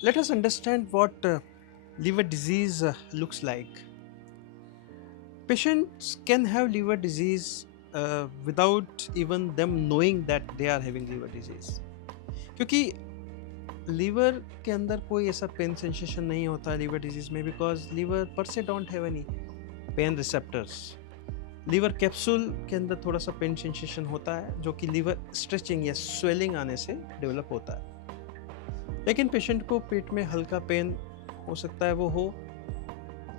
Let us understand what liver disease looks like. Patients can have liver disease without even them knowing that they are having liver disease, क्योंकि liver के अंदर कोई ऐसा pain sensation नहीं होता liver disease में, because liver per se don't have any pain receptors. Liver capsule के अंदर थोड़ा सा पेन सेंसेशन होता है जो कि लीवर स्ट्रेचिंग या स्वेलिंग आने से डेवलप होता है। लेकिन पेशेंट को पेट में हल्का पेन हो सकता है, वो हो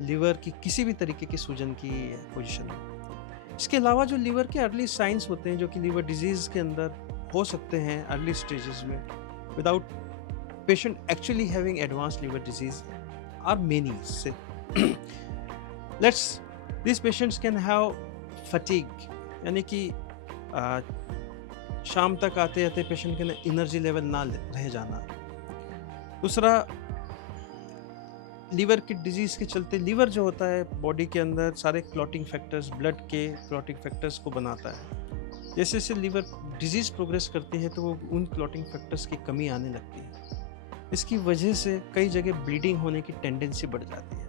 लीवर की किसी भी तरीके की सूजन की पोजीशन में। इसके अलावा जो लीवर के अर्ली साइंस होते हैं जो कि लीवर डिजीज के अंदर हो सकते हैं अर्ली स्टेजेस में without patient actually having advanced liver disease are many. Let's these patients can have fatigue, यानी कि शाम तक आते आते पेशेंट के एनर्जी लेवल ना रह जाना। दूसरा, लीवर की डिजीज के चलते लीवर जो होता है बॉडी के अंदर सारे क्लॉटिंग फैक्टर्स, ब्लड के क्लॉटिंग फैक्टर्स को बनाता है। जैसे जैसे लीवर डिजीज प्रोग्रेस करती है तो वो उन क्लॉटिंग फैक्टर्स की कमी आने लगती है। इसकी वजह से कई जगह ब्लीडिंग होने की टेंडेंसी बढ़ जाती है,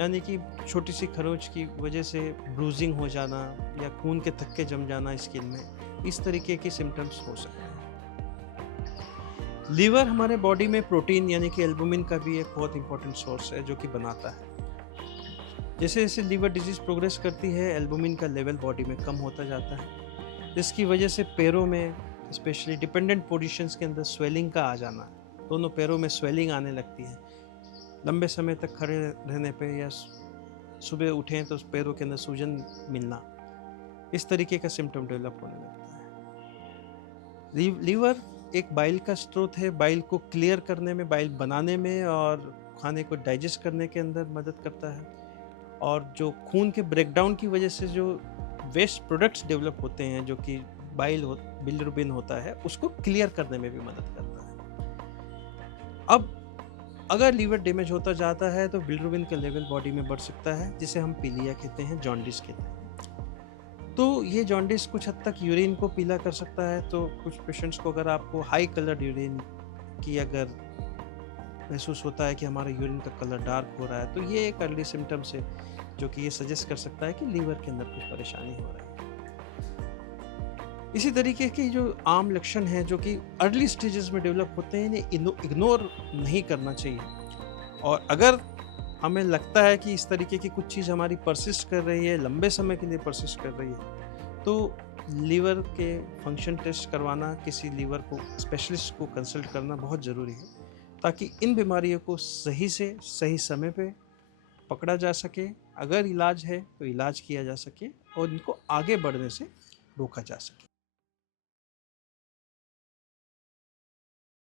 यानी कि छोटी सी खरोच की वजह से ब्रूजिंग हो जाना या खून के थक्के जम जाना स्किन में, इस तरीके के सिम्टम्स हो सकते हैं। लीवर हमारे बॉडी में प्रोटीन यानी कि एल्बुमिन का भी एक बहुत इंपॉर्टेंट सोर्स है जो कि बनाता है। जैसे जैसे लीवर डिजीज प्रोग्रेस करती है एल्बुमिन का लेवल बॉडी में कम होता जाता है, जिसकी वजह से पैरों में स्पेशली डिपेंडेंट पोजीशंस के अंदर स्वेलिंग का आ जाना, दोनों पैरों में स्वेलिंग आने लगती है। लंबे समय तक खड़े रहने पे या सुबह उठें तो पैरों के अंदर सूजन मिलना, इस तरीके का सिम्टम डेवलप होने लगता है। लीवर एक बाइल का स्रोत है, बाइल को क्लियर करने में, बाइल बनाने में और खाने को डाइजेस्ट करने के अंदर मदद करता है। और जो खून के ब्रेकडाउन की वजह से जो वेस्ट प्रोडक्ट्स डेवलप होते हैं जो कि बिलिरुबिन होता है, उसको क्लियर करने में भी मदद करता है। अब अगर लीवर डैमेज होता जाता है तो बिलिरुबिन का लेवल बॉडी में बढ़ सकता है, जिसे हम पीलिया कहते हैं, जॉन्डिस कहते हैं। तो ये जॉन्डिस कुछ हद तक यूरिन को पीला कर सकता है। तो कुछ पेशेंट्स को अगर आपको हाई कलर्ड यूरिन की अगर महसूस होता है कि हमारा यूरिन का कलर डार्क हो रहा है, तो ये एक अर्ली सिम्टम्स है जो कि ये सजेस्ट कर सकता है कि लीवर के अंदर कुछ परेशानी हो रही है। इसी तरीके के जो आम लक्षण हैं जो कि अर्ली स्टेजेस में डेवलप होते हैं, इन्हें इग्नोर नहीं करना चाहिए। और अगर हमें लगता है कि इस तरीके की कुछ चीज़ हमारी परसिस्ट कर रही है, लंबे समय के लिए परसिस्ट कर रही है, तो लीवर के फंक्शन टेस्ट करवाना, किसी लीवर को स्पेशलिस्ट को कंसल्ट करना बहुत ज़रूरी है, ताकि इन बीमारियों को सही से सही समय पे पकड़ा जा सके। अगर इलाज है तो इलाज किया जा सके और इनको आगे बढ़ने से रोका जा सके।